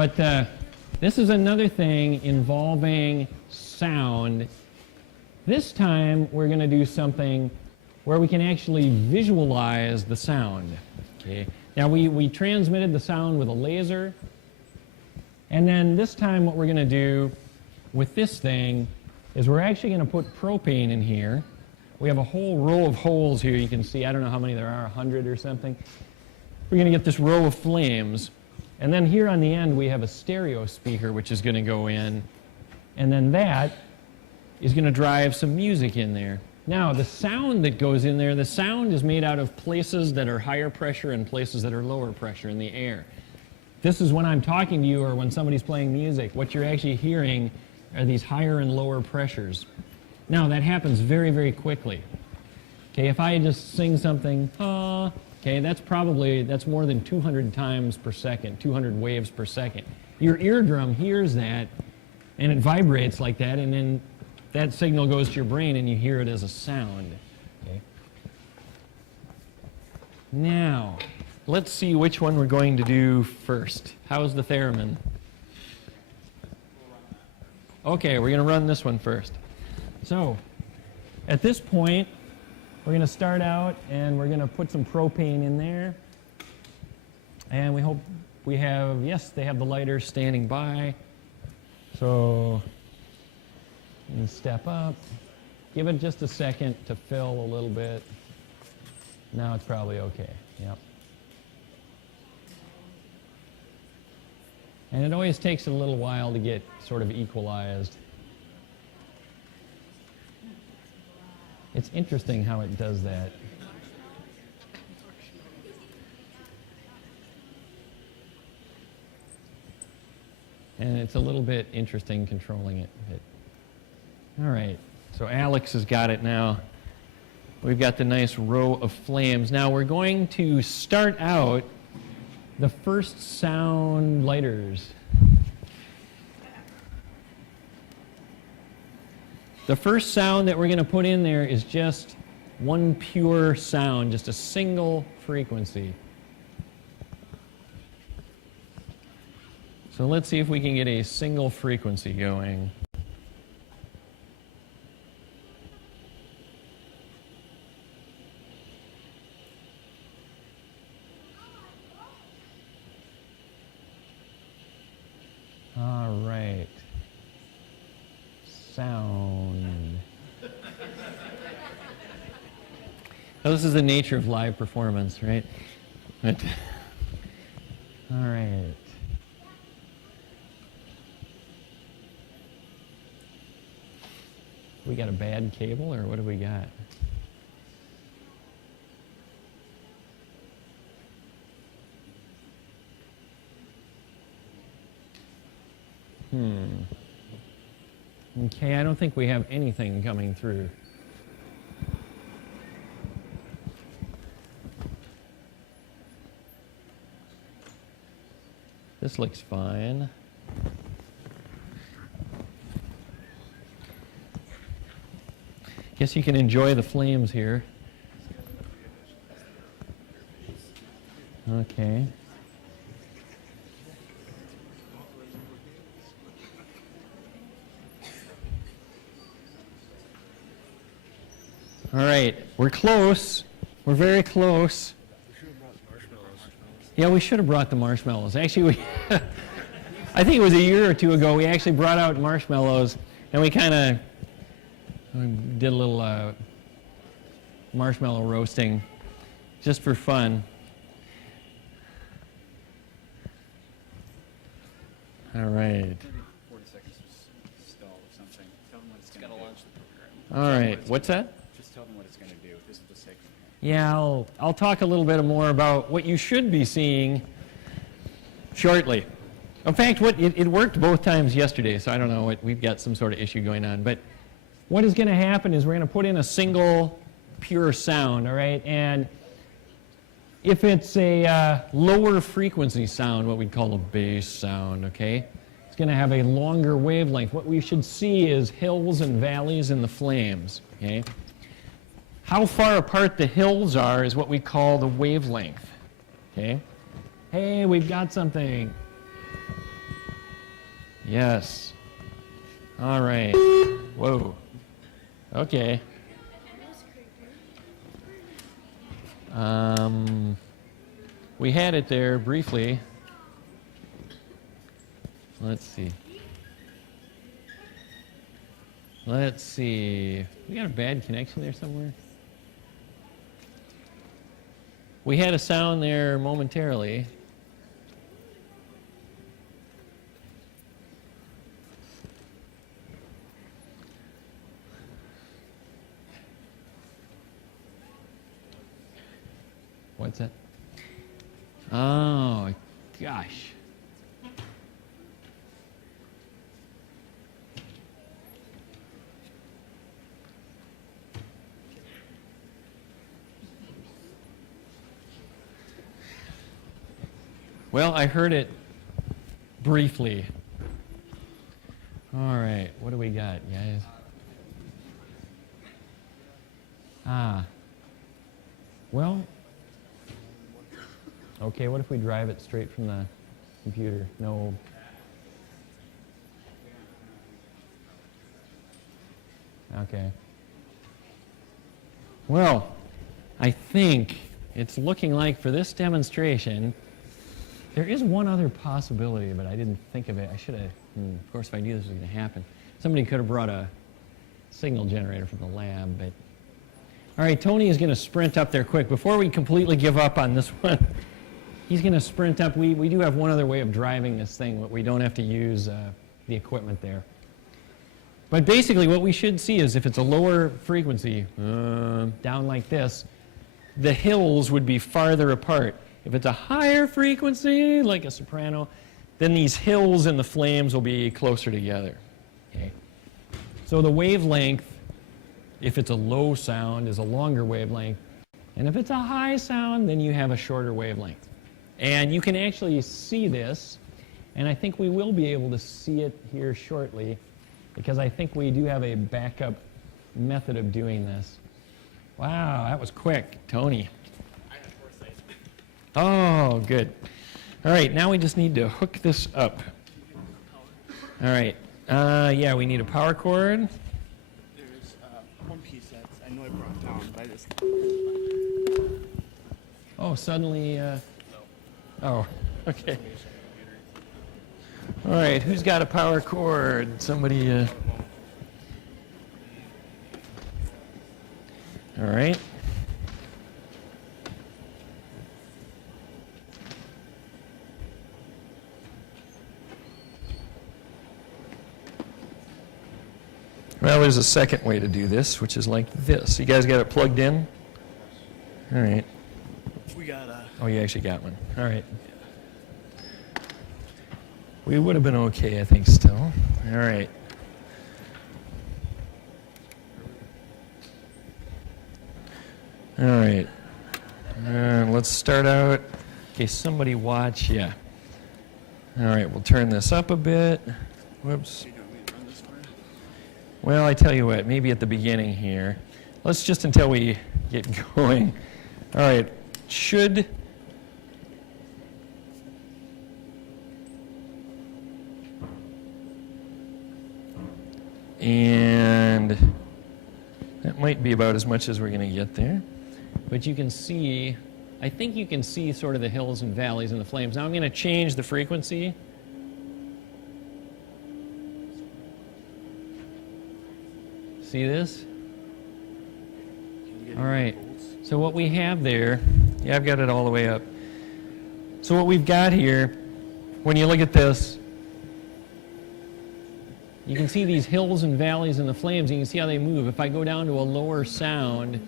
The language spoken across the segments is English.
But this is another thing involving sound. This time we're going to do something where we can actually visualize the sound. Okay. Now we transmitted the sound with a laser, and then this time what we're going to do with this thing is we're actually going to put propane in here. We have a whole row of holes here you can see. I don't know how many there are, 100 or something. We're going to get this row of flames. And then here on the end we have a stereo speaker which is going to go in. And then that is going to drive some music in there. Now the sound that goes in there, the sound is made out of places that are higher pressure and places that are lower pressure in the air. This is when I'm talking to you or when somebody's playing music. What you're actually hearing are these higher and lower pressures. Now that happens very, very quickly. Okay, if I just sing something, okay, that's more than 200 times per second, 200 waves per second. Your eardrum hears that, and it vibrates like that, and then that signal goes to your brain, and you hear it as a sound. Okay. Now, let's see which one we're going to do first. How's the theremin? Okay, we're going to run this one first. So, at this point, we're going to start out and we're going to put some propane in there. And we hope we have, yes, they have the lighter standing by. So, you can step up. Give it just a second to fill a little bit. Now it's probably okay. Yep. And it always takes a little while to get sort of equalized. It's interesting how it does that. And it's a little bit interesting controlling it. All right, so Alex has got it now. We've got the nice row of flames. Now we're going to start out the first sound lighters. The first sound that we're going to put in there is just one pure sound, just a single frequency. So let's see if we can get a single frequency going. All right. Sound. Now, this is the nature of live performance, right? All right. We got a bad cable, or what do we got? Okay, I don't think we have anything coming through. This looks fine. Guess you can enjoy the flames here. Okay. All right, we're close. We're very close. We should have brought marshmallows. Yeah, we should have brought the marshmallows. Actually, I think it was a year or two ago, we actually brought out marshmallows, and we kind of did a little marshmallow roasting just for fun. All right. Maybe 40 seconds stall or something. Tell them what it's going to do. Launch the program. All right. What's that? Just tell them what it's going to do. This is the segment. Yeah, I'll talk a little bit more about what you should be seeing shortly. In fact, it worked both times yesterday, so I don't know, we've got some sort of issue going on. But what is going to happen is we're going to put in a single pure sound, all right? And if it's a lower frequency sound, what we'd call a bass sound, okay? It's going to have a longer wavelength. What we should see is hills and valleys in the flames, okay? How far apart the hills are is what we call the wavelength, okay? Hey, we've got something. Yes. All right. Whoa. Okay. We had it there briefly. Let's see. Let's see. We got a bad connection there somewhere? We had a sound there momentarily. What's that? Oh, gosh. Well, I heard it briefly. All right, what do we got, guys? Well, okay, what if we drive it straight from the computer? No. Okay. Well, I think it's looking like for this demonstration, there is one other possibility, but I didn't think of it. I should have, of course, if I knew this was going to happen. Somebody could have brought a signal generator from the lab, but... All right, Tony is going to sprint up there quick. Before we completely give up on this one, he's going to sprint up. We do have one other way of driving this thing, but we don't have to use the equipment there. But basically what we should see is if it's a lower frequency, down like this, the hills would be farther apart. If it's a higher frequency, like a soprano, then these hills and the flames will be closer together. Okay? So the wavelength, if it's a low sound, is a longer wavelength. And if it's a high sound, then you have a shorter wavelength. And you can actually see this, and I think we will be able to see it here shortly, because I think we do have a backup method of doing this. Wow, that was quick, Tony. Oh, good. All right, now we just need to hook this up. All right, yeah, we need a power cord. There's one piece that I know I brought down by this. Oh, suddenly, oh, okay. All right, who's got a power cord? Somebody, all right. Well, there's a second way to do this, which is like this. You guys got it plugged in? All right. We got Oh, you actually got one. All right. We would have been okay, I think, still. All right. All right. Let's start out. Okay, somebody watch. Yeah. All right, we'll turn this up a bit. Whoops. Well, I tell you what, maybe at the beginning here. Let's just until we get going. All right, should... And that might be about as much as we're going to get there. But you can see, I think you can see sort of the hills and valleys and the flames. Now I'm going to change the frequency. See this? All right. So what we have there, yeah, I've got it all the way up. So what we've got here, when you look at this, you can see these hills and valleys and the flames. You can see how they move. If I go down to a lower sound,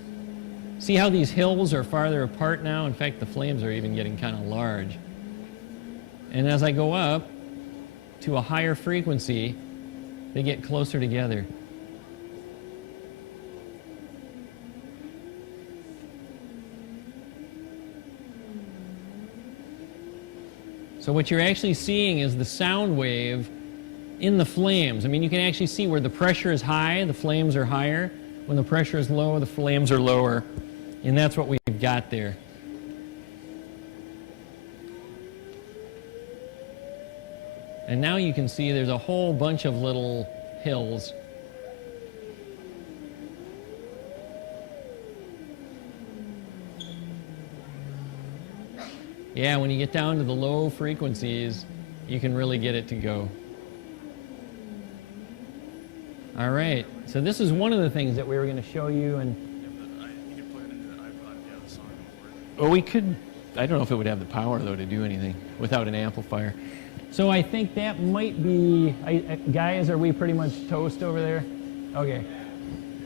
see how these hills are farther apart now? In fact, the flames are even getting kind of large. And as I go up to a higher frequency, they get closer together. So what you're actually seeing is the sound wave in the flames. I mean, you can actually see where the pressure is high, the flames are higher. When the pressure is low, the flames are lower. And that's what we've got there. And now you can see there's a whole bunch of little hills. Yeah, when you get down to the low frequencies, you can really get it to go. All right, so this is one of the things that we were going to show you. And You could plug it into the iPod, yeah, the song would work. well, we could, I don't know if it would have the power, though, to do anything without an amplifier. So I think that might be, guys, are we pretty much toast over there? Okay.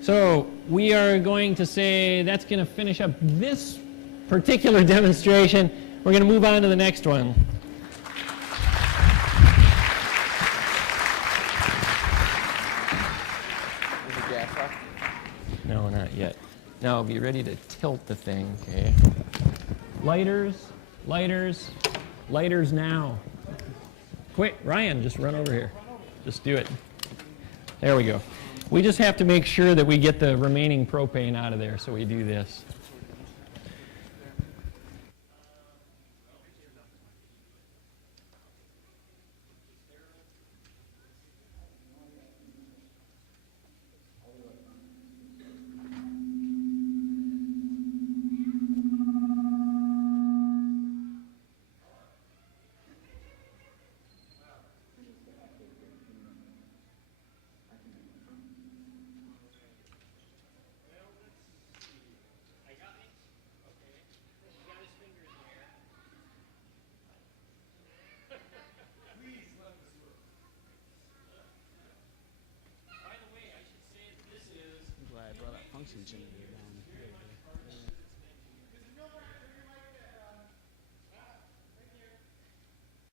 So we are going to say that's going to finish up this particular demonstration. We're going to move on to the next one. No, not yet. Now be ready to tilt the thing, okay? Lighters, lighters, lighters now. Quick, Ryan, just run over here. Just do it. There we go. We just have to make sure that we get the remaining propane out of there, so we do this. I'm glad I brought that function generator.